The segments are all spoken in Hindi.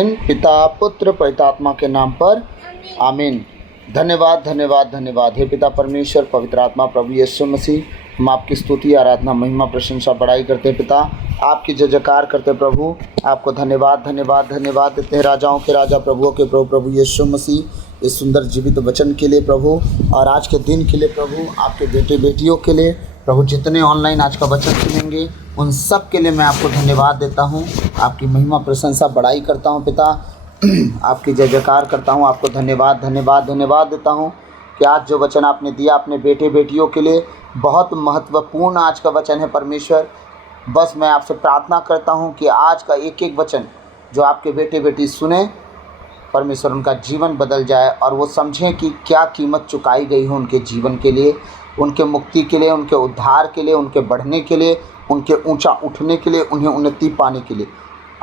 पिता पुत्र पवित्रात्मा के नाम पर आमीन। धन्यवाद धन्यवाद धन्यवाद। हे पिता परमेश्वर पवित्र आत्मा प्रभु यीशु मसीह, हम आपकी स्तुति आराधना महिमा प्रशंसा बड़ाई करते हैं पिता, आपकी जय जयकार करते प्रभु। आपको धन्यवाद धन्यवाद धन्यवाद देते हैं राजाओं के राजा प्रभुओं के प्रभु प्रभु यीशु मसीह, इस सुंदर जीवित वचन के लिए प्रभु, और आज के दिन के लिए प्रभु, आपके बेटे बेटियों के लिए प्रभु, जितने ऑनलाइन आज का वचन सुनेंगे उन सब के लिए मैं आपको धन्यवाद देता हूँ। आपकी महिमा प्रशंसा बड़ाई करता हूँ पिता, आपकी जय जयकार करता हूँ। आपको धन्यवाद धन्यवाद धन्यवाद देता हूँ कि आज जो वचन आपने दिया अपने बेटे बेटियों के लिए, बहुत महत्वपूर्ण आज का वचन है परमेश्वर। बस मैं आपसे प्रार्थना करता हूँ कि आज का एक एक वचन जो आपके बेटे बेटी सुने परमेश्वर, उनका जीवन बदल जाए और वो समझें कि क्या कीमत चुकाई गई है उनके जीवन के लिए, उनके मुक्ति के लिए, उनके उद्धार के लिए, उनके बढ़ने के लिए, उनके ऊंचा उठने के लिए, उन्हें उन्नति पाने के लिए।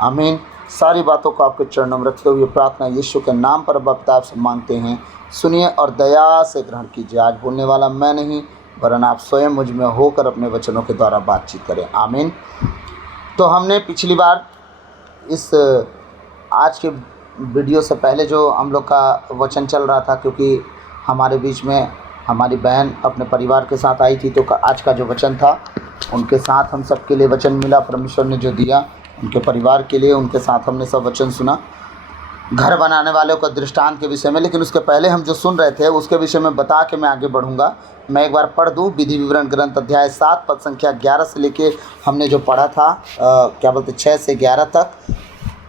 आमीन। सारी बातों को आपके चरणों में रखते हुए प्रार्थना यीशु के नाम पर बाप आपसे मांगते हैं, सुनिए और दया से ग्रहण कीजिए। आज बोलने वाला मैं नहीं वरन आप स्वयं मुझ में होकर अपने वचनों के द्वारा बातचीत करें। आमीन। तो हमने पिछली बार इस आज के वीडियो से पहले जो हम लोग का वचन चल रहा था, क्योंकि हमारे बीच में हमारी बहन अपने परिवार के साथ आई थी, तो आज का जो वचन था उनके साथ हम सबके लिए वचन मिला, परमेश्वर ने जो दिया उनके परिवार के लिए, उनके साथ हमने सब वचन सुना घर बनाने वालों का दृष्टांत के विषय में। लेकिन उसके पहले हम जो सुन रहे थे उसके विषय में बता के मैं आगे बढ़ूंगा। मैं एक बार पढ़ दूं, विधि विवरण ग्रंथ अध्याय 7 पद संख्या 11 से लेके हमने जो पढ़ा था 6 से 11 तक,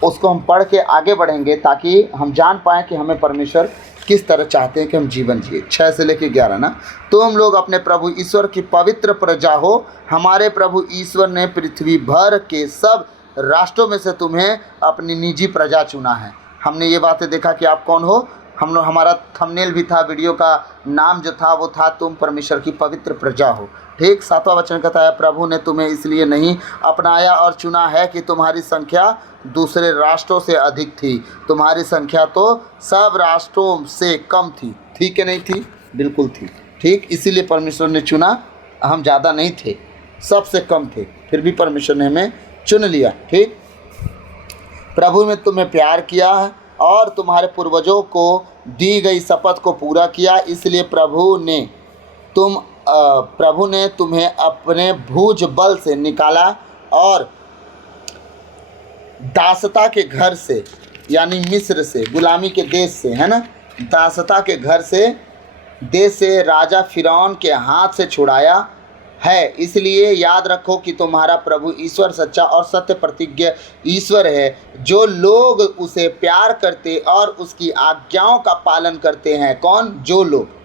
उसको हम पढ़ के आगे बढ़ेंगे ताकि हम जान पाएँ कि हमें परमेश्वर किस तरह चाहते हैं कि हम जीवन जिए। 6 से लेकर 11 ना, तुम लोग अपने प्रभु ईश्वर की पवित्र प्रजा हो। हमारे प्रभु ईश्वर ने पृथ्वी भर के सब राष्ट्रों में से तुम्हें अपनी निजी प्रजा चुना है। हमने ये बातें देखा कि आप कौन हो। हमारा थंबनेल भी था, वीडियो का नाम जो था वो था तुम परमेश्वर की पवित्र प्रजा हो। ठीक। 7वां वचन कहता है, प्रभु ने तुम्हें इसलिए नहीं अपनाया और चुना है कि तुम्हारी संख्या दूसरे राष्ट्रों से अधिक थी। तुम्हारी संख्या तो सब राष्ट्रों से कम थी। थी कि नहीं थी? बिल्कुल थी। ठीक। इसीलिए परमेश्वर ने चुना। हम ज़्यादा नहीं थे, सबसे कम थे, फिर भी परमेश्वर ने हमें चुन लिया। ठीक। प्रभु ने तुम्हें प्यार किया है और तुम्हारे पूर्वजों को दी गई शपथ को पूरा किया। इसलिए प्रभु ने तुम्हें अपने भुज बल से निकाला और दासता के घर से, यानी मिस्र से, गुलामी के देश से, है ना, दासता के घर से, देश से राजा फिरौन के हाथ से छुड़ाया है। इसलिए याद रखो कि तुम्हारा प्रभु ईश्वर सच्चा और सत्य प्रतिज्ञ ईश्वर है। जो लोग उसे प्यार करते और उसकी आज्ञाओं का पालन करते हैं। कौन? जो लोग,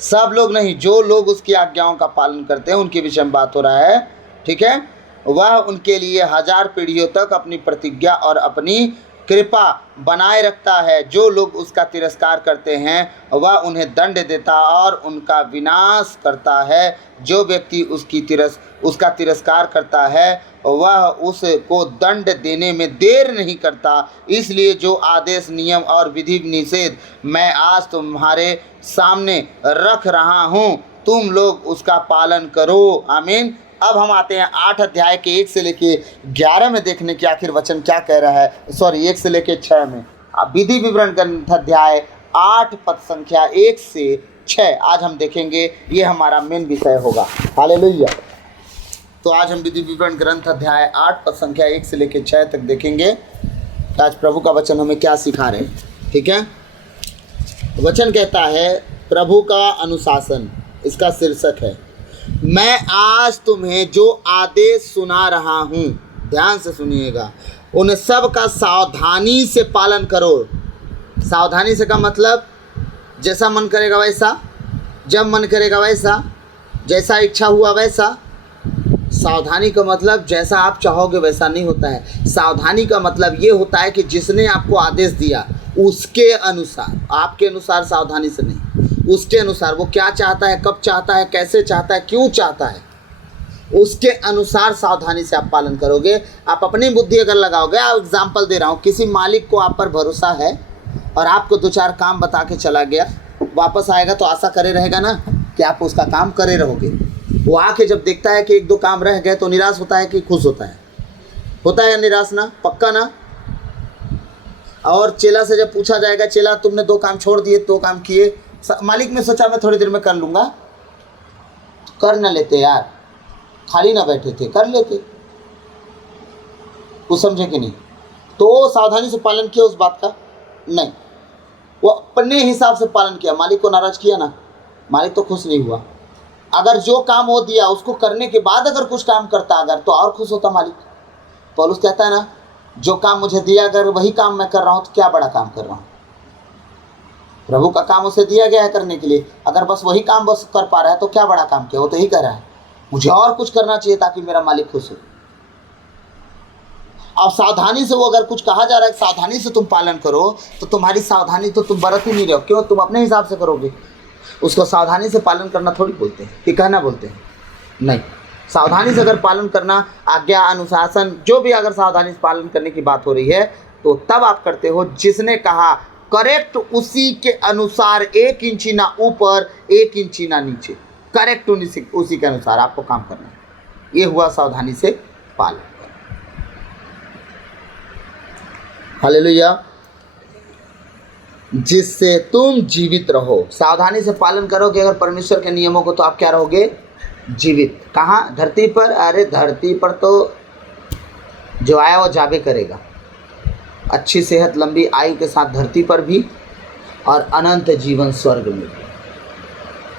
सब लोग नहीं, जो लोग उसकी आज्ञाओं का पालन करते हैं उनके विषय में बात हो रहा है। ठीक है। वह उनके लिए 1000 पीढ़ियों तक अपनी प्रतिज्ञा और अपनी कृपा बनाए रखता है। जो लोग उसका तिरस्कार करते हैं वह उन्हें दंड देता और उनका विनाश करता है। जो व्यक्ति उसका तिरस्कार करता है वह उसको दंड देने में देर नहीं करता। इसलिए जो आदेश, नियम और विधि निषेध मैं आज तुम्हारे सामने रख रहा हूँ, तुम लोग उसका पालन करो। आमीन। अब हम आते हैं 8 अध्याय के 1 से लेके 11 में देखने की आखिर वचन क्या कह रहा है। 1 से लेके 6 में। विधि विवरण ग्रंथ अध्याय 8 पद संख्या 1 से 6 आज हम देखेंगे। ये हमारा मेन विषय होगा। हालेलुया। तो आज हम विधि विवरण ग्रंथ अध्याय 8 पद संख्या 1 से लेके 6 तक देखेंगे। आज प्रभु का वचन हमें क्या सिखा रहे हैं। ठीक है। वचन कहता है, प्रभु का अनुशासन, इसका शीर्षक है, मैं आज तुम्हें जो आदेश सुना रहा हूँ, ध्यान से सुनिएगा, उन सब का सावधानी से पालन करो। सावधानी से का मतलब जैसा मन करेगा वैसा, जब मन करेगा वैसा, जैसा इच्छा हुआ वैसा। सावधानी का मतलब जैसा आप चाहोगे वैसा नहीं होता है। सावधानी का मतलब ये होता है कि जिसने आपको आदेश दिया उसके अनुसार, आपके अनुसार सावधानी से नहीं, उसके अनुसार वो क्या चाहता है, कब चाहता है, कैसे चाहता है, क्यों चाहता है, उसके अनुसार सावधानी से आप पालन करोगे। आप अपनी बुद्धि अगर लगाओगे, आप एग्जाम्पल दे रहा हूँ, किसी मालिक को आप पर भरोसा है और आपको 2-4 काम बता के चला गया, वापस आएगा तो आशा करे रहेगा ना कि आप उसका काम करे रहोगे। वो आके जब देखता है कि 1-2 काम रह गए तो निराश होता है कि खुश होता है? होता है निराश ना? पक्का ना? और चेला से जब पूछा जाएगा, चेला तुमने 2 काम छोड़ दिए, 2 काम किए, मालिक ने सोचा मैं थोड़ी देर में कर लूँगा, कर न लेते यार, खाली ना बैठे थे, कर लेते। कुछ समझे कि नहीं? तो सावधानी से पालन किया उस बात का? नहीं, वो अपने हिसाब से पालन किया, मालिक को नाराज किया ना, मालिक तो खुश नहीं हुआ। अगर जो काम वो दिया उसको करने के बाद अगर कुछ काम करता अगर, तो और खुश होता मालिक। पौलुस कहता है ना, जो काम मुझे दिया अगर वही काम मैं कर रहा हूँ तो क्या बड़ा काम कर रहा हूँ। प्रभु का काम उसे दिया गया है करने के लिए, अगर बस वही काम बस कर पा रहा है तो क्या बड़ा काम किया, वो तो यही कर रहा है। मुझे और कुछ करना चाहिए ताकि मेरा मालिक खुश हो। अब सावधानी से वो अगर कुछ कहा जा रहा है सावधानी से तुम पालन करो, तो तुम्हारी सावधानी तो तुम बरत ही नहीं रहे हो। क्यों? तुम अपने हिसाब से करोगे। उसको सावधानी से पालन करना थोड़ी बोलते हैं कि कहना बोलते हैं, नहीं। सावधानी से अगर पालन करना, आज्ञा अनुशासन जो भी अगर सावधानी से पालन करने की बात हो रही है तो तब आप करते हो जिसने कहा करेक्ट उसी के अनुसार, 1 इंची ना ऊपर 1 इंची ना नीचे, करेक्ट उसी के अनुसार आपको काम करना है। ये हुआ सावधानी से पालन। हालेलुया। जिससे तुम जीवित रहो। सावधानी से पालन करोगे अगर परमेश्वर के नियमों को, तो आप क्या रहोगे? जीवित। कहाँ? धरती पर। अरे धरती पर तो जो आया वो जाबे करेगा। अच्छी सेहत, लंबी आयु के साथ धरती पर भी, और अनंत जीवन स्वर्ग में भी।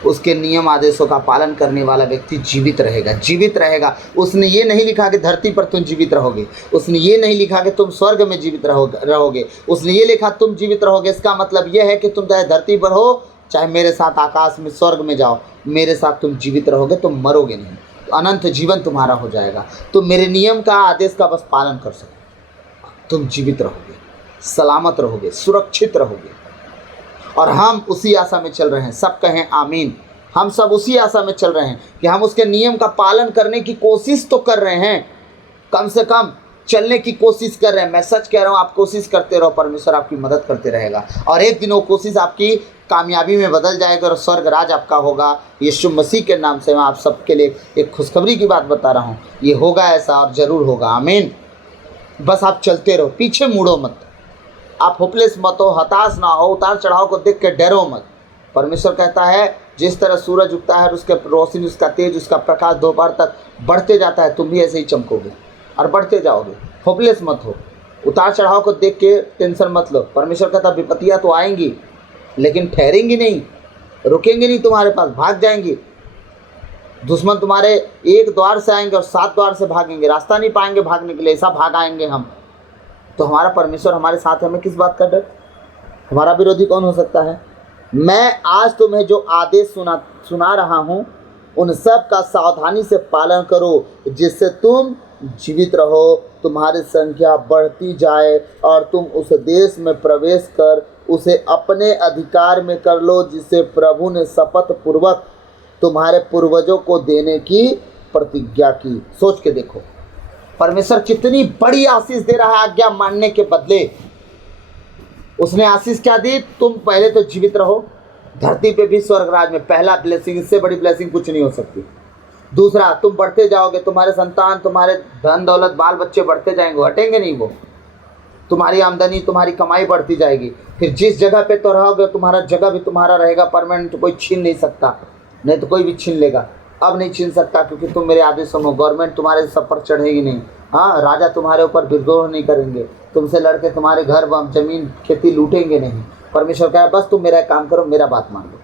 उसके नियम आदेशों का पालन करने वाला व्यक्ति जीवित रहेगा। जीवित रहेगा। उसने ये नहीं लिखा कि धरती पर तुम जीवित रहोगे, उसने ये नहीं लिखा कि तुम स्वर्ग में जीवित रहोगे, उसने ये लिखा तुम जीवित रहोगे। इसका मतलब यह है कि तुम चाहे धरती पर हो, चाहे मेरे साथ आकाश में स्वर्ग में जाओ, मेरे साथ तुम जीवित रहोगे, तुम मरोगे नहीं, तो अनंत जीवन तुम्हारा हो जाएगा। तुम मेरे नियम का, आदेश का बस पालन कर सको, तुम जीवित रहोगे, सलामत रहोगे, सुरक्षित रहोगे। और हम उसी आशा में चल रहे हैं। सब कहें आमीन। हम सब उसी आशा में चल रहे हैं कि हम उसके नियम का पालन करने की कोशिश तो कर रहे हैं, कम से कम चलने की कोशिश कर रहे हैं। मैं सच कह रहा हूँ, आप कोशिश करते रहो, परमेश्वर आपकी मदद करते रहेगा, और एक दिन वो कोशिश आपकी कामयाबी में बदल जाएगा और स्वर्ग राज आपका होगा। यीशु मसीह के नाम से मैं आप सबके लिए एक खुशखबरी की बात बता रहा हूँ, ये होगा ऐसा और ज़रूर होगा। आमीन। बस आप चलते रहो, पीछे मुड़ो मत, आप होपलेस मत हो, हताश ना हो, उतार चढ़ाव को देख के डरो मत। परमेश्वर कहता है जिस तरह सूरज उगता है और उसके रोशनी, उसका तेज, उसका प्रकाश दोपहर तक बढ़ते जाता है, तुम भी ऐसे ही चमकोगे और बढ़ते जाओगे। होपलेस मत हो, उतार चढ़ाव को देख के टेंशन मत लो। परमेश्वर कहता विपत्तियाँ तो आएंगी लेकिन ठहरेंगी नहीं, रुकेंगी नहीं तुम्हारे पास, भाग जाएंगी। दुश्मन तुम्हारे एक द्वार से आएंगे और 7 द्वार से भागेंगे, रास्ता नहीं पाएंगे भागने के लिए, ऐसा भाग आएंगे हम। तो हमारा परमेश्वर हमारे साथ है, हमें किस बात का डर? हमारा विरोधी कौन हो सकता है? मैं आज तुम्हें जो आदेश सुना रहा हूँ उन सब का सावधानी से पालन करो, जिससे तुम जीवित रहो, तुम्हारी संख्या बढ़ती जाए और तुम उस देश में प्रवेश कर उसे अपने अधिकार में कर लो, जिसे प्रभु ने शपथ पूर्वक तुम्हारे पूर्वजों को देने की प्रतिज्ञा की। सोच के देखो परमेश्वर कितनी बड़ी आशीष दे रहा है आज्ञा मानने के बदले। उसने आशीष क्या दी? तुम पहले तो जीवित रहो, धरती पे भी स्वर्ग राज में। पहला ब्लेसिंग, इससे बड़ी ब्लेसिंग कुछ नहीं हो सकती। दूसरा, तुम बढ़ते जाओगे, तुम्हारे संतान, तुम्हारे धन दौलत, बाल बच्चे बढ़ते जाएंगे, हटेंगे नहीं वो। तुम्हारी आमदनी, तुम्हारी कमाई बढ़ती जाएगी। फिर जिस जगह पे तो रहोगे, तुम्हारा जगह भी तुम्हारा रहेगा परमानेंट, तो कोई छीन नहीं सकता, नहीं तो कोई भी छीन लेगा। अब नहीं छीन सकता क्योंकि तुम मेरे आदेशों में, गवर्नमेंट तुम्हारे सब पर चढ़ेगी नहीं। हाँ, राजा तुम्हारे ऊपर विद्रोह नहीं करेंगे, तुमसे लड़के तुम्हारे घर जमीन खेती लूटेंगे नहीं। परमेश्वर कहा बस तुम मेरा काम करो, मेरा बात मान लो।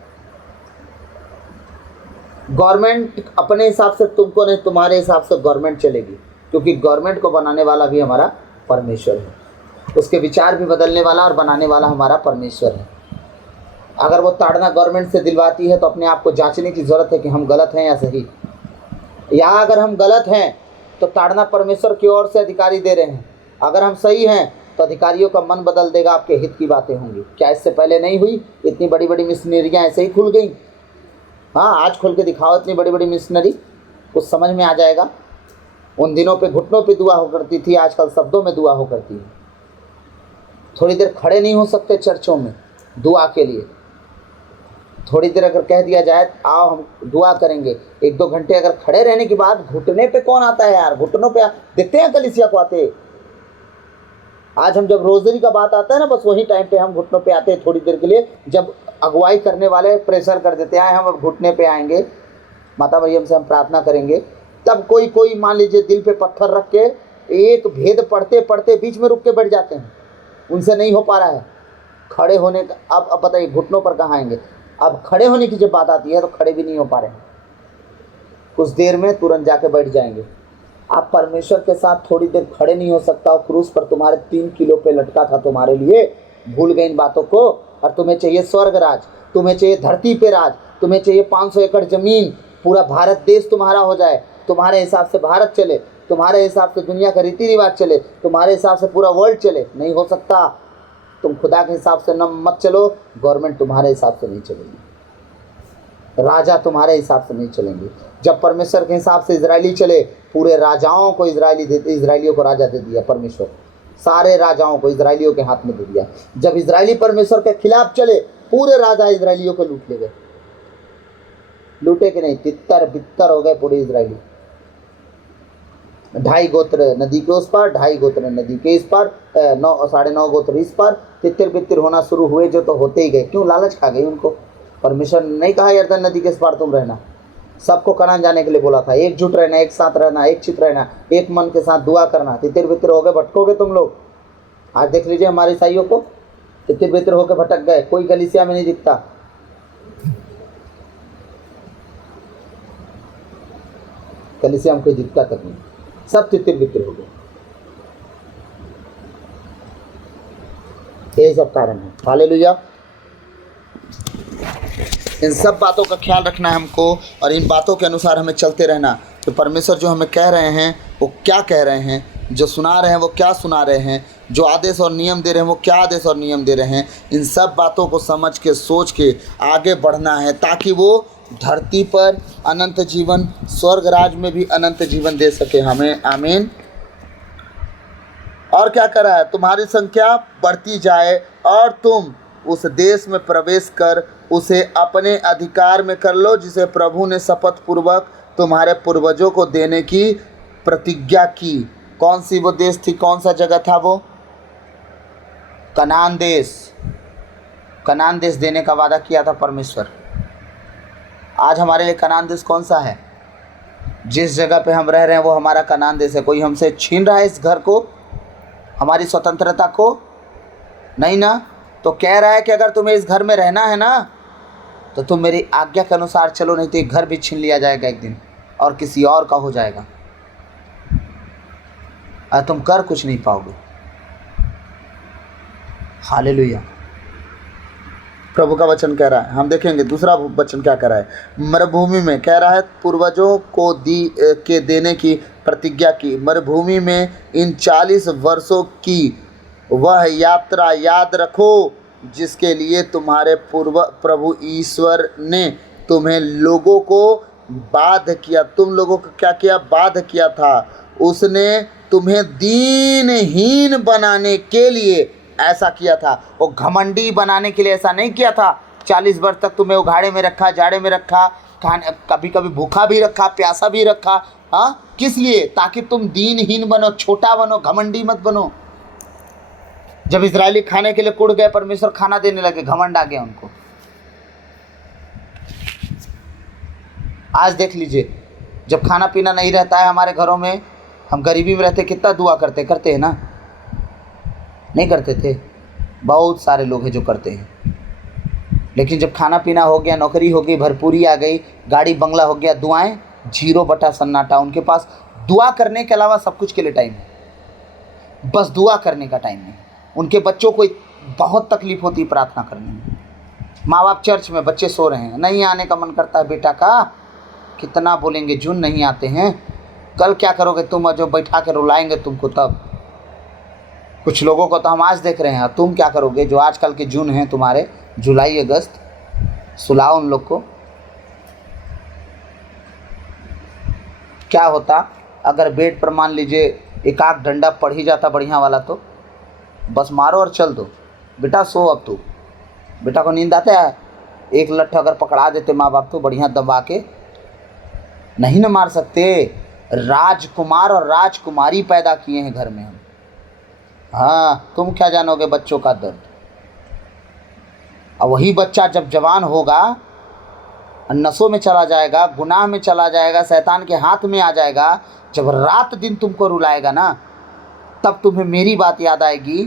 गवर्नमेंट अपने हिसाब से तुमको नहीं, तुम्हारे हिसाब से गवर्नमेंट चलेगी, क्योंकि गवर्नमेंट को बनाने वाला भी हमारा परमेश्वर है, उसके विचार भी बदलने वाला और बनाने वाला हमारा परमेश्वर है। अगर वो ताड़ना गवर्नमेंट से दिलवाती है तो अपने आप को जांचने की ज़रूरत है कि हम गलत हैं या सही। या अगर हम गलत हैं तो ताड़ना परमेश्वर की ओर से अधिकारी दे रहे हैं, अगर हम सही हैं तो अधिकारियों का मन बदल देगा, आपके हित की बातें होंगी। क्या इससे पहले नहीं हुई? इतनी बड़ी बड़ी मिशनरियाँ ऐसे ही खुल गई। हाँ, आज खोल के दिखाओ इतनी बड़ी बड़ी मिशनरी, कुछ समझ में आ जाएगा। उन दिनों पे घुटनों पे दुआ हो करती थी, आजकल शब्दों में दुआ हो करती है। थोड़ी देर खड़े नहीं हो सकते चर्चों में दुआ के लिए। थोड़ी देर अगर कह दिया जाए आओ हम दुआ करेंगे, 1-2 घंटे अगर खड़े रहने के बाद घुटने पे कौन आता है यार? घुटनों पे देखते हैं कलीसिया को आते, आज हम जब रोजरी का बात आता है ना, बस वही टाइम पे हम घुटनों पे आते हैं थोड़ी देर के लिए, जब अगुवाई करने वाले प्रेशर कर देते हैं हम अब घुटने पे आएंगे, माता मरियम से हम प्रार्थना करेंगे, तब कोई कोई मान लीजिए दिल पे पत्थर रख के एक भेद पढ़ते पढ़ते बीच में रुक के बैठ जाते हैं, उनसे नहीं हो पा रहा है खड़े होने का। अब बताइए घुटनों पर कहाँ आएंगे। अब खड़े होने की जब बात आती है तो खड़े भी नहीं हो पा रहे हैं, कुछ देर में तुरंत जाके बैठ जाएंगे। आप परमेश्वर के साथ थोड़ी देर खड़े नहीं हो सकता हो, क्रूस पर तुम्हारे 3 किलो पे लटका था तुम्हारे लिए, भूल गए इन बातों को, और तुम्हें चाहिए स्वर्ग राज, तुम्हें चाहिए धरती पे राज, तुम्हें चाहिए 500 एकड़ जमीन, पूरा भारत देश तुम्हारा हो जाए, तुम्हारे हिसाब से भारत चले, तुम्हारे हिसाब से दुनिया का रीति रिवाज चले, तुम्हारे हिसाब से पूरा वर्ल्ड चले। नहीं हो सकता। तुम खुदा के हिसाब से न मत चलो, गवर्नमेंट तुम्हारे हिसाब से नहीं चलेगी, राजा तुम्हारे हिसाब से नहीं चलेंगे। जब परमेश्वर के हिसाब से इजरायली चले, पूरे राजाओं को इजरायलियों को राजा दे दिया परमेश्वर, सारे राजाओं को इजरायलियों के हाथ में दे दिया। जब इजरायली परमेश्वर के खिलाफ चले, पूरे राजा इजरायलियों को लूट ले गए। लूटे कि नहीं, तितर बित्तर हो गए पूरे इजरायली। 2.5 गोत्र नदी के उस पार, 2.5 गोत्र नदी के इस पार, 9.5 गोत्र इस पार, तितर बित्तर होना शुरू हुए, जो तो होते ही गए। क्यों? लालच खा गई उनको। परमेश्वर ने नहीं कहा यरदन नदी के इस पार तुम रहना, सबको कनान जाने के लिए बोला था। एकजुट रहना, एक साथ रहना, एक चित रहना, एक मन के साथ दुआ करना। तितर बित्तर हो गए, भटकोगे तुम लोग। आज देख लीजिए हमारे ईसाइयों को, तितर बित्तर होकर भटक गए, कोई कलीसिया में नहीं दिखता। कलीसिया में कोई दिखता तक नहीं, सब तितर बित्तर हो गए। यही सब कारण है। हालेलुया। इन सब बातों का ख्याल रखना है हमको, और इन बातों के अनुसार हमें चलते रहना। तो परमेश्वर जो हमें कह रहे हैं वो क्या कह रहे हैं, जो सुना रहे हैं वो क्या सुना रहे हैं, जो आदेश और नियम दे रहे हैं वो क्या आदेश और नियम दे रहे हैं, इन सब बातों को समझ के सोच के आगे बढ़ना है, ताकि वो धरती पर अनंत जीवन, स्वर्ग राज में भी अनंत जीवन दे सके हमें। आमीन। और क्या कर रहा है? तुम्हारी संख्या बढ़ती जाए और तुम उस देश में प्रवेश कर उसे अपने अधिकार में कर लो, जिसे प्रभु ने शपथ पूर्वक तुम्हारे पूर्वजों को देने की प्रतिज्ञा की। कौन सी वो देश थी? कौन सा जगह था वो? कनान देश। कनान देश देने का वादा किया था परमेश्वर। आज हमारे लिए कनान देश कौन सा है? जिस जगह पे हम रह रहे हैं वो हमारा कनान देश है। कोई हमसे छीन रहा है इस घर को, हमारी स्वतंत्रता को? नहीं ना। तो कह रहा है कि अगर तुम्हें इस घर में रहना है ना, तो तुम मेरी आज्ञा के अनुसार चलो, नहीं तो ये घर भी छीन लिया जाएगा एक दिन और किसी और का हो जाएगा, और तुम कर कुछ नहीं पाओगे। हालेलुया। प्रभु का वचन कह रहा है। हम देखेंगे दूसरा वचन क्या कह रहा है। मरुभूमि में कह रहा है पूर्वजों को देने की प्रतिज्ञा की। मरुभूमि में इन 40 वर्षों की वह यात्रा याद रखो जिसके लिए तुम्हारे प्रभु ईश्वर ने तुम्हें लोगों को बाध्य किया। तुम लोगों को क्या किया? बाध्य किया था। उसने तुम्हें दीनहीन बनाने के लिए ऐसा किया था। वो घमंडी बनाने के लिए ऐसा नहीं किया था। 40 वर्ष तक तुम्हें उघाड़े में रखा, जाड़े में रखा, कभी कभी भूखा भी रखा, प्यासा भी रखा। हाँ, किस लिए? ताकि तुम दीनहीन बनो, छोटा बनो, घमंडी मत बनो। जब इजरायली खाने के लिए कुड़ गए, परमेश्वर खाना देने लगे, घमंड आ गया उनको। आज देख लीजिए, जब खाना पीना नहीं रहता है हमारे घरों में, हम गरीबी में रहते, कितना दुआ करते हैं ना? नहीं करते थे? बहुत सारे लोग हैं जो करते हैं। लेकिन जब खाना पीना हो गया, नौकरी हो गई, भरपूरी आ गई, गाड़ी बंगला हो गया, दुआएं 0 सन्नाटा। उनके पास दुआ करने के अलावा सब कुछ के लिए टाइम है, बस दुआ करने का टाइम नहीं। उनके बच्चों को बहुत तकलीफ होती है प्रार्थना करने में। माँ बाप चर्च में, बच्चे सो रहे हैं, नहीं आने का मन करता है बेटा का, कितना बोलेंगे, जून नहीं आते हैं, कल क्या करोगे तुम? जो बैठा के रुलाएंगे तुमको तब। कुछ लोगों को तो हम आज देख रहे हैं, तुम क्या करोगे जो आजकल के जून हैं तुम्हारे, जुलाई अगस्त, सुलाओ उन लोग को। क्या होता अगर बेड पर मान लीजिए एक आध डंडा पड़ ही जाता बढ़िया वाला, तो बस मारो और चल दो, बेटा सो अब तू। बेटा को नींद आता है? एक लट्ठ अगर पकड़ा देते माँ बाप तो बढ़िया दबा के, नहीं ना मार सकते। राजकुमार और राजकुमारी पैदा किए हैं घर में हम। हाँ, तुम क्या जानोगे बच्चों का दर्द। और वही बच्चा जब जवान होगा, नशों में चला जाएगा, गुनाह में चला जाएगा, शैतान के हाथ में आ जाएगा, जब रात दिन तुमको रुलाएगा ना, तब तुम्हें मेरी बात याद आएगी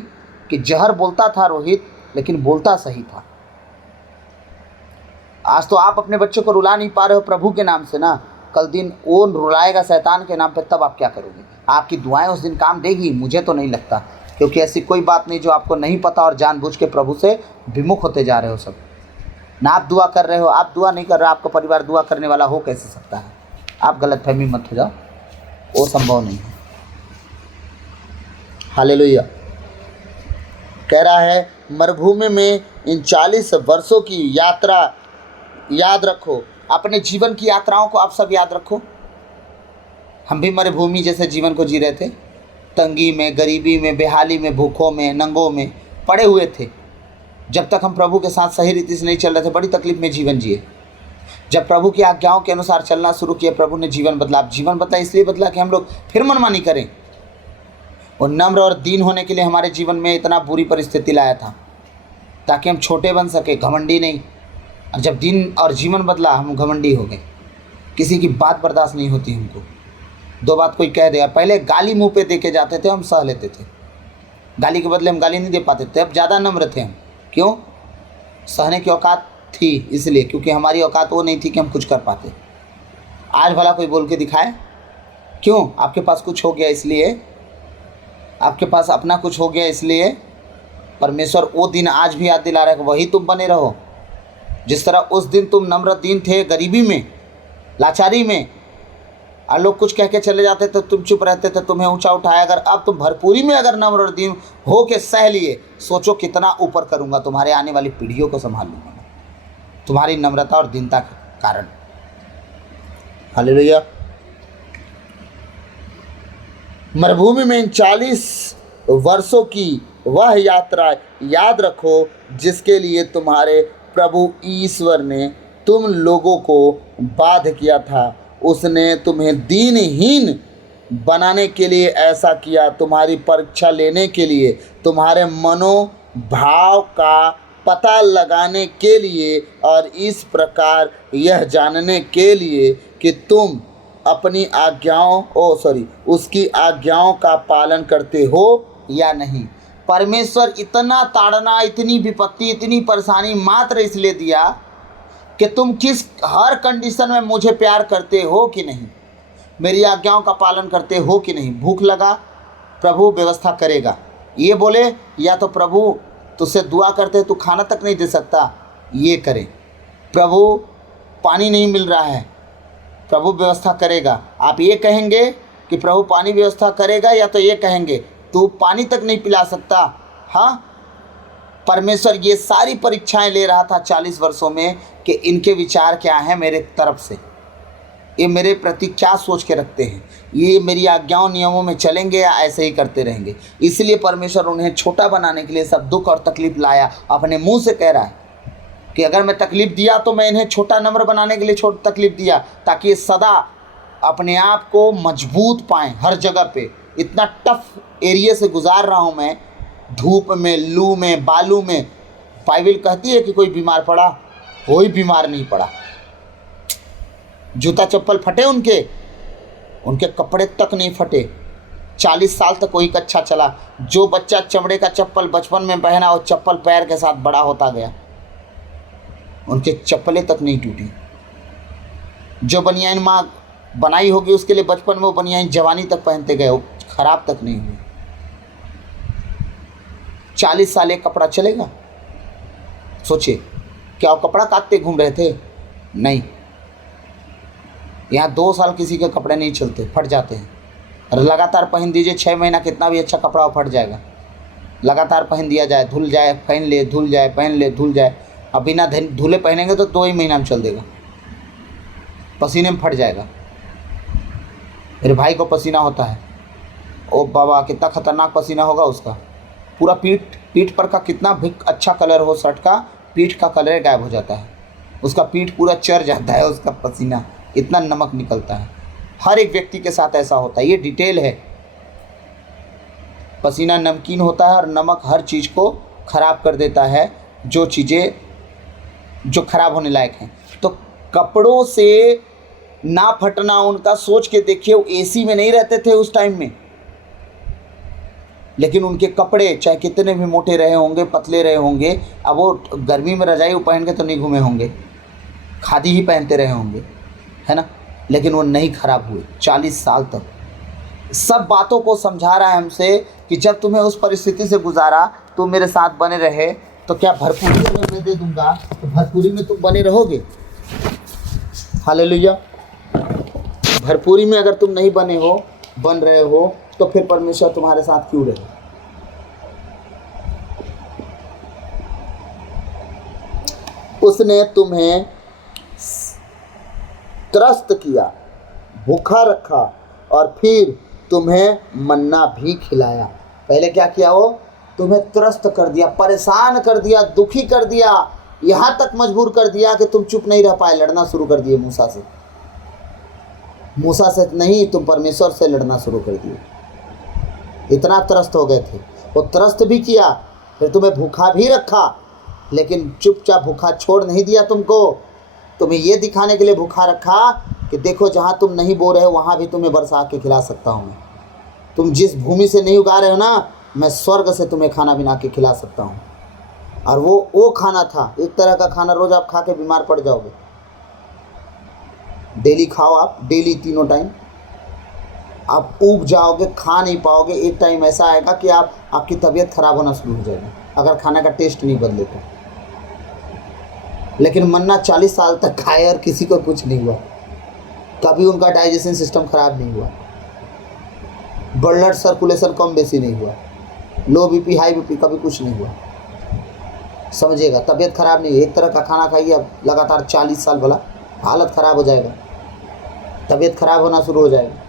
कि जहर बोलता था रोहित, लेकिन बोलता सही था। आज तो आप अपने बच्चों को रुला नहीं पा रहे हो प्रभु के नाम से ना, कल दिन वो रुलाएगा शैतान के नाम पे, तब आप क्या करोगे? आपकी दुआएं उस दिन काम देगी? मुझे तो नहीं लगता, क्योंकि ऐसी कोई बात नहीं जो आपको नहीं पता और जानबूझ के प्रभु से विमुख होते जा रहे हो सब। ना आप दुआ कर रहे हो, आप दुआ नहीं कर रहे हो, आपका परिवार दुआ करने वाला हो कैसे सकता है? आप गलतफहमी मत हो जाओ, वो संभव नहीं है। हालेलुया। कह रहा है मरुभूमि में इन 40 वर्षों की यात्रा याद रखो। अपने जीवन की यात्राओं को आप सब याद रखो। हम भी मरुभूमि जैसे जीवन को जी रहे थे, तंगी में, गरीबी में, बेहाली में, भूखों में, नंगों में पड़े हुए थे। जब तक हम प्रभु के साथ सही रीति से नहीं चल रहे थे, बड़ी तकलीफ में जीवन जिए। जब प्रभु की आज्ञाओं के अनुसार चलना शुरू किया, प्रभु ने जीवन बदला। अब जीवन बदला इसलिए बदला कि हम लोग फिर मनमानी करें। और नम्र और दीन होने के लिए हमारे जीवन में इतना बुरी परिस्थिति लाया था, ताकि हम छोटे बन सके, घमंडी नहीं। और जब दिन और जीवन बदला, हम घमंडी हो गए। किसी की बात बर्दाश्त नहीं होती हमको। दो बात कोई कह दे, पहले गाली मुंह पे दे के जाते थे, हम सह लेते थे। गाली के बदले हम गाली नहीं दे पाते थे। अब ज़्यादा नम्र थे हम। क्यों? सहने की औकात थी इसलिए, क्योंकि हमारी औकात वो नहीं थी कि हम कुछ कर पाते। आज भला कोई बोल के दिखाए? क्यों? आपके पास कुछ हो गया इसलिए, आपके पास अपना कुछ हो गया इसलिए। परमेश्वर वो दिन आज भी याद दिला रहा है कि वही तुम बने रहो। जिस तरह उस दिन तुम नम्र दीन थे, गरीबी में, लाचारी में, और लोग कुछ कह के चले जाते थे, तुम चुप रहते थे, तुम्हें ऊंचा उठाया। अगर अब तुम भरपूरी में अगर नम्र और दीन हो के सह लिए, सोचो कितना ऊपर करूंगा, तुम्हारे आने वाली पीढ़ियों को संभाल लूंगा तुम्हारी नम्रता और दीनता के कारण। हालेलुया। मरुभूमि में इन 40 वर्षों की वह यात्रा याद रखो, जिसके लिए तुम्हारे प्रभु ईश्वर ने तुम लोगों को बाध्य किया था। उसने तुम्हें दीनहीन बनाने के लिए ऐसा किया, तुम्हारी परीक्षा लेने के लिए, तुम्हारे मनोभाव का पता लगाने के लिए, और इस प्रकार यह जानने के लिए कि तुम अपनी उसकी आज्ञाओं का पालन करते हो या नहीं। परमेश्वर इतना ताड़ना, इतनी विपत्ति, इतनी परेशानी मात्र इसलिए दिया कि तुम किस हर कंडीशन में मुझे प्यार करते हो कि नहीं, मेरी आज्ञाओं का पालन करते हो कि नहीं। भूख लगा, प्रभु व्यवस्था करेगा, ये बोले, या तो प्रभु तुझसे दुआ करते तू खाना तक नहीं दे सकता, ये करे। प्रभु पानी नहीं मिल रहा है, प्रभु व्यवस्था करेगा। आप ये कहेंगे कि प्रभु पानी व्यवस्था करेगा, या तो ये कहेंगे तू पानी तक नहीं पिला सकता। हाँ, परमेश्वर ये सारी परीक्षाएं ले रहा था 40 वर्षों में कि इनके विचार क्या हैं मेरे तरफ से, ये मेरे प्रति क्या सोच के रखते हैं, ये मेरी आज्ञाओं नियमों में चलेंगे या ऐसे ही करते रहेंगे। इसलिए परमेश्वर उन्हें छोटा बनाने के लिए सब दुख और तकलीफ लाया। अपने मुंह से कह रहा है कि अगर मैं तकलीफ दिया तो मैं इन्हें छोटा नम्र बनाने के लिए छोटा तकलीफ दिया, ताकि ये सदा अपने आप को मजबूत पाएं। हर जगह पे इतना टफ एरिया से गुजार रहा हूँ मैं, धूप में, लू में, बालू में। बाइबल कहती है कि कोई बीमार पड़ा, कोई बीमार नहीं पड़ा। जूता चप्पल फटे उनके कपड़े तक नहीं फटे। 40 साल तक वही कच्चा चला। जो बच्चा चमड़े का चप्पल बचपन में पहना, वो चप्पल पैर के साथ बड़ा होता गया, उनके चप्पलें तक नहीं टूटी। जो बनियान माँ बनाई होगी उसके लिए बचपन में वो बनियान जवानी तक पहनते गए, वो खराब तक नहीं हुई। 40 साल एक कपड़ा चलेगा? सोचिए, क्या वो कपड़ा काटते घूम रहे थे? नहीं। यहाँ 2 साल किसी के कपड़े नहीं चलते, फट जाते हैं। और लगातार पहन दीजिए 6 महीना, कितना भी अच्छा कपड़ा हो फट जाएगा। लगातार पहन दिया जाए, धुल जाए, पहन ले, धुल जाए, पहन ले, धुल जाए। अब बिना धुले पहनेंगे तो 2 ही महीना में चल देगा, पसीने में फट जाएगा। मेरे भाई को पसीना होता है, ओ बाबा कितना खतरनाक पसीना होगा उसका। पूरा पीठ पर का कितना भी अच्छा कलर हो शर्ट का, पीठ का कलर गायब हो जाता है। उसका पीठ पूरा चढ़ जाता है, उसका पसीना, इतना नमक निकलता है। हर एक व्यक्ति के साथ ऐसा होता है, ये डिटेल है। पसीना नमकीन होता है और नमक हर चीज़ को ख़राब कर देता है, जो चीज़ें जो खराब होने लायक हैं। तो कपड़ों से ना फटना उनका, सोच के देखिए, वो एसी में नहीं रहते थे उस टाइम में, लेकिन उनके कपड़े चाहे कितने भी मोटे रहे होंगे, पतले रहे होंगे, अब वो गर्मी में रजाई पहन के तो नहीं घूमे होंगे, खादी ही पहनते रहे होंगे, है ना, लेकिन वो नहीं खराब हुए 40 साल तक। सब बातों को समझा रहा है हमसे कि जब तुम्हें उस परिस्थिति से गुजारा, तुम मेरे साथ बने रहे, तो क्या भरपूरी अगर मैं दे दूंगा तो भरपूरी में तुम बने रहोगे? हालेलुया। भरपूरी में अगर तुम नहीं बन रहे हो, तो फिर परमेश्वर तुम्हारे साथ क्यों रहे? उसने तुम्हें त्रस्त किया, भूखा रखा और फिर तुम्हें मन्ना भी खिलाया। पहले क्या किया? वो तुम्हें त्रस्त कर दिया, परेशान कर दिया, दुखी कर दिया, यहाँ तक मजबूर कर दिया कि तुम चुप नहीं रह पाए, लड़ना शुरू कर दिए मूसा से। मूसा से नहीं, तुम परमेश्वर से लड़ना शुरू कर दिए। इतना त्रस्त हो गए थे। वो त्रस्त भी किया, फिर तुम्हें भूखा भी रखा, लेकिन चुपचाप भूखा छोड़ नहीं दिया तुमको। तुम्हें ये दिखाने के लिए भूखा रखा कि देखो, जहाँ तुम नहीं बो रहे हो वहाँ भी तुम्हें बरसा के खिला सकता हूँ मैं। तुम जिस भूमि से नहीं उगा रहे हो ना, मैं स्वर्ग से तुम्हें खाना बना के खिला सकता हूँ। और वो खाना था, एक तरह का खाना रोज़ आप खा के बीमार पड़ जाओगे। डेली खाओ आप, डेली 3 टाइम, आप ऊब जाओगे, खा नहीं पाओगे। एक टाइम ऐसा आएगा कि आपकी तबीयत खराब होना शुरू हो जाएगी अगर खाने का टेस्ट नहीं बदले तो। लेकिन मन्ना 40 साल तक खाए और किसी को कुछ नहीं हुआ, कभी उनका डाइजेशन सिस्टम खराब नहीं हुआ, ब्लड सर्कुलेशन कम बेसी नहीं हुआ, लो बीपी हाई बीपी कभी कुछ नहीं हुआ। समझिएगा, तबीयत खराब नहीं है। एक तरह का खाना खाइए अब लगातार 40 साल, भला हालत ख़राब हो जाएगा, तबीयत खराब होना शुरू हो जाएगा।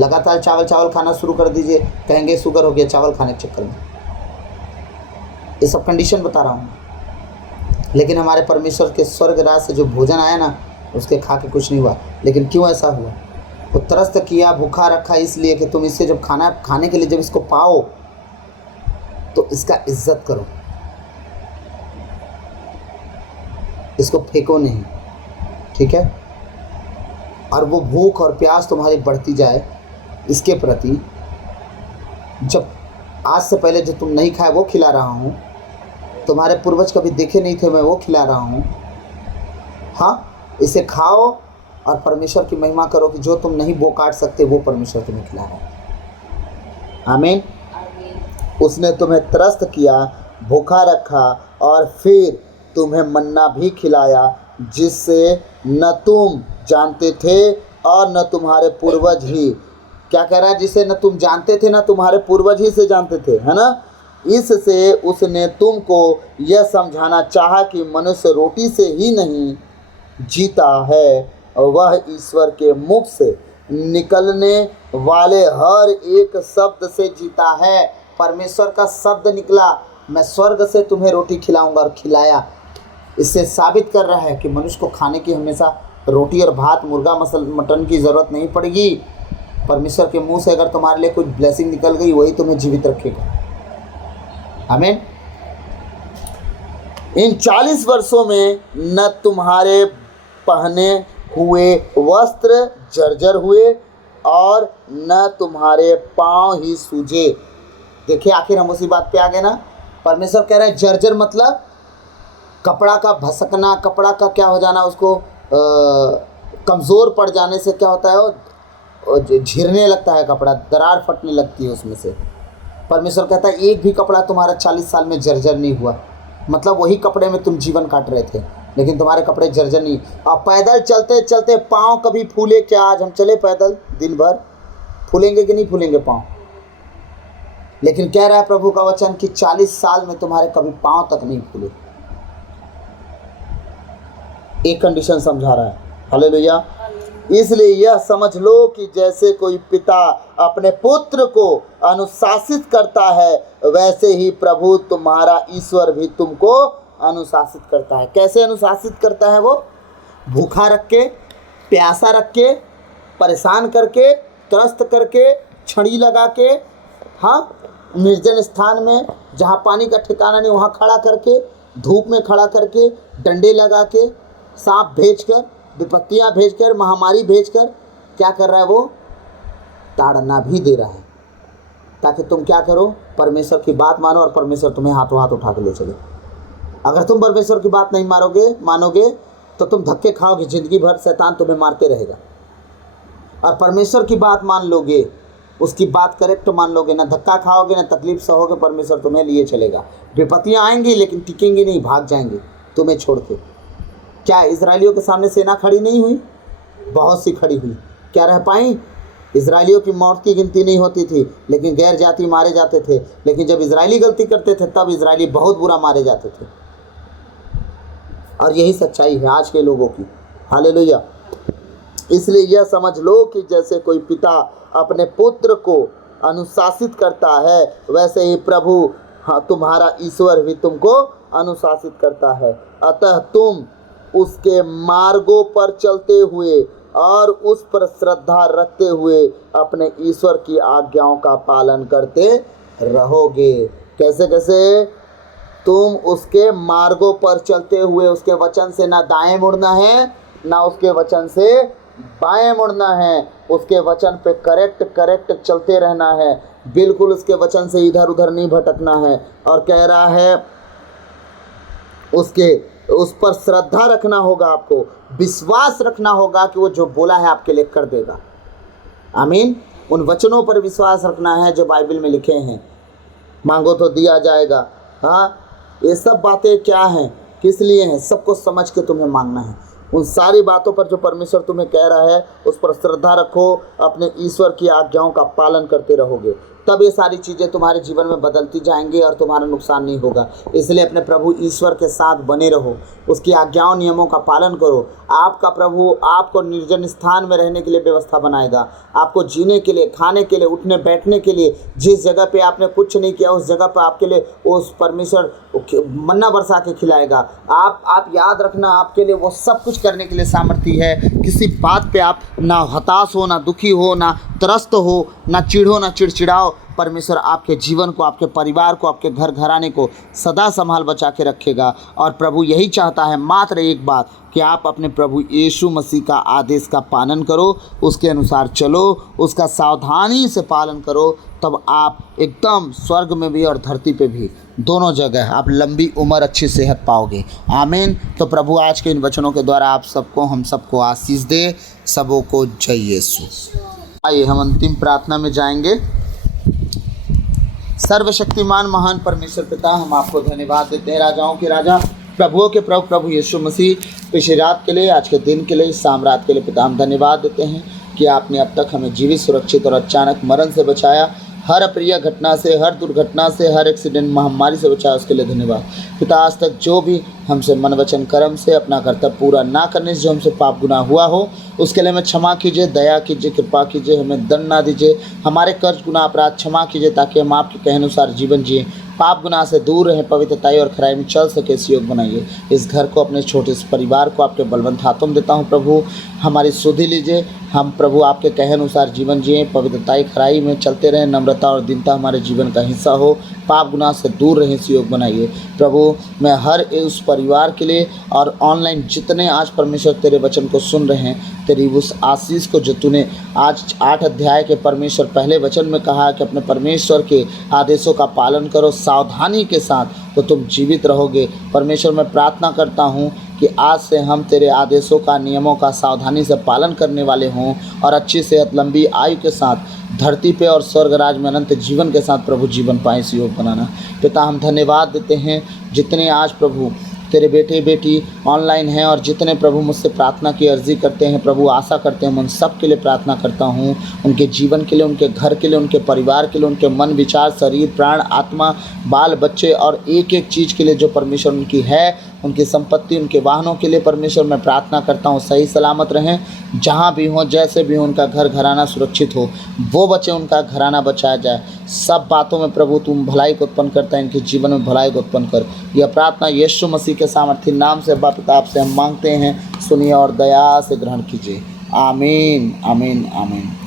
लगातार चावल खाना शुरू कर दीजिए, कहेंगे शुगर हो गया चावल खाने के चक्कर में। ये सब कंडीशन बता रहा हूँ। लेकिन हमारे परमेश्वर के स्वर्ग राज से जो भोजन आया ना, उसके खा के कुछ नहीं हुआ। लेकिन क्यों ऐसा हुआ? वो त्रस्त किया, भूखा रखा, इसलिए कि तुम इससे जब खाना खाने के लिए जब इसको पाओ तो इसका इज्जत करो, इसको फेंको नहीं, ठीक है? और वो भूख और प्यास तुम्हारी बढ़ती जाए इसके प्रति। जब आज से पहले जो तुम नहीं खाए वो खिला रहा हूँ, तुम्हारे पूर्वज कभी देखे नहीं थे, मैं वो खिला रहा हूँ। हाँ, इसे खाओ और परमेश्वर की महिमा करो कि जो तुम नहीं बो काट सकते वो परमेश्वर तुम्हें खिला रहा है। आमीन। उसने तुम्हें त्रस्त किया, भूखा रखा और फिर तुम्हें मन्ना भी खिलाया, जिससे न तुम जानते थे और न तुम्हारे पूर्वज ही। क्या कह रहा है? जिसे न तुम जानते थे न तुम्हारे पूर्वज ही से जानते थे, है ना? इससे उसने तुमको यह समझाना चाहा कि मनुष्य रोटी से ही नहीं जीता है, वह ईश्वर के मुख से निकलने वाले हर एक शब्द से जीता है। परमेश्वर का शब्द निकला, मैं स्वर्ग से तुम्हें रोटी खिलाऊंगा, और खिलाया। इससे साबित कर रहा है कि मनुष्य को खाने की हमेशा रोटी और भात, मुर्गा मटन की ज़रूरत नहीं पड़ेगी। परमेश्वर के मुंह से अगर तुम्हारे लिए कुछ ब्लेसिंग निकल गई, वही तुम्हें जीवित रखेगा। आमीन। इन 40 वर्षों में न तुम्हारे पहने हुए वस्त्र जर्जर हुए और न तुम्हारे पाँव ही सूजे। देखिए, आखिर हम उसी बात पे आ गए ना। परमेश्वर कह रहे हैं जर्जर मतलब कपड़ा का भसकना, कपड़ा का क्या हो जाना, उसको कमज़ोर पड़ जाने से क्या होता है, वो झिरने लगता है कपड़ा, दरार फटने लगती है उसमें से। परमेश्वर कहता है एक भी कपड़ा तुम्हारा 40 साल में जर्जर नहीं हुआ। मतलब वही कपड़े में तुम जीवन काट रहे थे, लेकिन तुम्हारे कपड़े जर्जर नहीं। और पैदल चलते चलते पाँव कभी फूले क्या? आज हम चले पैदल दिन भर, फूलेंगे कि नहीं फूलेंगे पाँव? लेकिन कह रहा है प्रभु का वचन कि 40 साल में तुम्हारे कभी पाँव तक नहीं फूले। एक कंडीशन समझा रहा है। हालेलुया। इसलिए यह समझ लो कि जैसे कोई पिता अपने पुत्र को अनुशासित करता है, वैसे ही प्रभु तुम्हारा ईश्वर भी तुमको अनुशासित करता है। कैसे अनुशासित करता है? वो भूखा रख के, प्यासा रख के, परेशान करके, त्रस्त करके, छड़ी लगा के, हाँ, निर्जन स्थान में जहाँ पानी का ठिकाना नहीं, वहाँ खड़ा करके, धूप में खड़ा करके, डंडे लगा के, सांप भेजकर, विपत्तियाँ भेजकर, महामारी भेजकर क्या कर रहा है वो? ताड़ना भी दे रहा है, ताकि तुम क्या करो? परमेश्वर की बात मानो और परमेश्वर तुम्हें हाथों हाथ उठा के ले चले। अगर तुम परमेश्वर की बात नहीं मानोगे तो तुम धक्के खाओगे, जिंदगी भर शैतान तुम्हें मारते रहेगा। और परमेश्वर की बात मान लोगे, उसकी बात करेक्ट मान लोगे, ना धक्का खाओगे ना तकलीफ सहोगे, परमेश्वर तुम्हें लिए चलेगा। विपत्तियाँ आएंगी लेकिन टिकेंगी नहीं, भाग जाएंगे तुम्हें छोड़ के। क्या इजरायलियों के सामने सेना खड़ी नहीं हुई? बहुत सी खड़ी हुई। क्या रह पाई? इजरायलियों की मौत की गिनती नहीं होती थी, लेकिन गैर जाति मारे जाते थे। लेकिन जब इजरायली गलती करते थे तब इजरायली बहुत बुरा मारे जाते थे। और यही सच्चाई है आज के लोगों की। हालेलुया। इसलिए यह समझ लो कि जैसे कोई पिता अपने पुत्र को अनुशासित करता है, वैसे ही प्रभु तुम्हारा ईश्वर भी तुमको अनुशासित करता है। अतः तुम उसके मार्गों पर चलते हुए और उस पर श्रद्धा रखते हुए अपने ईश्वर की आज्ञाओं का पालन करते रहोगे। कैसे कैसे? तुम उसके मार्गों पर चलते हुए, उसके वचन से ना दाएं मुड़ना है ना उसके वचन से बाएं मुड़ना है। उसके वचन पे करेक्ट चलते रहना है, बिल्कुल उसके वचन से इधर उधर नहीं भटकना है। और कह रहा है उस पर श्रद्धा रखना होगा, आपको विश्वास रखना होगा कि वो जो बोला है आपके लिए कर देगा। आमीन। उन वचनों पर विश्वास रखना है जो बाइबल में लिखे हैं। मांगो तो दिया जाएगा। हाँ, ये सब बातें क्या हैं, किस लिए हैं, सबको समझ के तुम्हें मांगना है। उन सारी बातों पर जो परमेश्वर तुम्हें कह रहा है उस पर श्रद्धा रखो, अपने ईश्वर की आज्ञाओं का पालन करते रहोगे, तब ये सारी चीज़ें तुम्हारे जीवन में बदलती जाएंगी और तुम्हारा नुकसान नहीं होगा। इसलिए अपने प्रभु ईश्वर के साथ बने रहो, उसकी आज्ञाओं नियमों का पालन करो। आपका प्रभु आपको निर्जन स्थान में रहने के लिए व्यवस्था बनाएगा, आपको जीने के लिए, खाने के लिए, उठने बैठने के लिए। जिस जगह पे आपने कुछ नहीं किया उस जगह पर आपके लिए उस परमेश्वर मन्ना बरसा के खिलाएगा। आप याद रखना, आपके लिए वो सब कुछ करने के लिए सामर्थ्य है। किसी बात पे आप ना हताश हो, ना दुखी हो, ना त्रस्त हो, ना चिढ़ो, ना चिड़चिड़ाओ। परमेश्वर आपके जीवन को, आपके परिवार को, आपके घर घराने को सदा संभाल बचा के रखेगा। और प्रभु यही चाहता है, मात्र एक बात, कि आप अपने प्रभु यीशु मसीह का आदेश का पालन करो, उसके अनुसार चलो, उसका सावधानी से पालन करो। तब आप एकदम स्वर्ग में भी और धरती पे भी, दोनों जगह आप लंबी उम्र, अच्छी सेहत पाओगे। आमीन। तो प्रभु आज के इन वचनों के द्वारा आप सबको, हम सबको आशीष दे। सबों को जय यीशु। आइए हम अंतिम प्रार्थना में जाएंगे। सर्वशक्तिमान महान परमेश्वर पिता, हम आपको धन्यवाद देते हैं, राजाओं के राजा, प्रभुओं के प्रभु, प्रभु यीशु मसीह, पिछली रात के लिए, आज के दिन के लिए, इस शाम रात के लिए पिता हम धन्यवाद देते हैं कि आपने अब तक हमें जीवित, सुरक्षित और अचानक मरण से बचाया। हर अप्रिय घटना से, हर दुर्घटना से, हर एक्सीडेंट, महामारी से बचाया, उसके लिए धन्यवाद पिता। आज तक जो भी हमसे मन वचन कर्म से अपना कर्तव्य पूरा ना करने से जो हमसे पाप गुनाह हुआ हो, उसके लिए हमें क्षमा कीजिए, दया कीजिए, कृपा कीजिए, हमें दंड ना दीजिए, हमारे कर्ज गुनाह अपराध क्षमा कीजिए, ताकि हम आपके कहे अनुसार जीवन जिए, पाप गुनाह से दूर रहें, पवित्रताई और खराई में चल सके। इस योग बनाइए इस घर को, अपने छोटे से परिवार को आपके बलवंत हाथों में देता हूँ प्रभु। हमारी सुधि लीजिए, हम प्रभु आपके कहे अनुसार जीवन जिए, पवित्रताई खराई में चलते रहें, नम्रता और दीनता हमारे जीवन का हिस्सा हो, पाप गुनाह से दूर रहें। इस योग बनाइए प्रभु। मैं हर उस परिवार के लिए और ऑनलाइन जितने आज परमेश्वर तेरे वचन को सुन रहे हैं, तेरी उस आशीष को जो तूने आज 8 अध्याय के परमेश्वर पहले वचन में कहा है कि अपने परमेश्वर के आदेशों का पालन करो सावधानी के साथ, तो तुम जीवित रहोगे। परमेश्वर मैं प्रार्थना करता हूँ कि आज से हम तेरे आदेशों का, नियमों का सावधानी से पालन करने वाले हों और अच्छी सेहत, लंबी आयु के साथ धरती पे और स्वर्ग राज में अनंत जीवन के साथ प्रभु जीवन पाएँ। इस योग बनाना पिता हम धन्यवाद देते हैं, जितने आज प्रभु तेरे बेटे बेटी ऑनलाइन हैं और जितने प्रभु मुझसे प्रार्थना की अर्जी करते हैं प्रभु, आशा करते हैं, मैं उन सब के लिए प्रार्थना करता हूँ, उनके जीवन के लिए, उनके घर के लिए, उनके परिवार के लिए, उनके मन विचार, शरीर, प्राण, आत्मा, बाल बच्चे और एक एक चीज़ के लिए जो परमेश्वर उनकी है, उनकी संपत्ति, उनके वाहनों के लिए परमेश्वर मैं प्रार्थना करता हूँ सही सलामत रहें, जहाँ भी हों, जैसे भी हो, उनका घर घराना सुरक्षित हो, वो बच्चे, उनका घराना बचाया जाए। सब बातों में प्रभु तुम भलाई को उत्पन्न करता है, इनके जीवन में भलाई को उत्पन्न कर। यह प्रार्थना यीशु मसीह के सामर्थ्य नाम से अब्बा पिता आपसे हम मांगते हैं, सुनिए और दया से ग्रहण कीजिए। आमीन, आमीन, आमीन।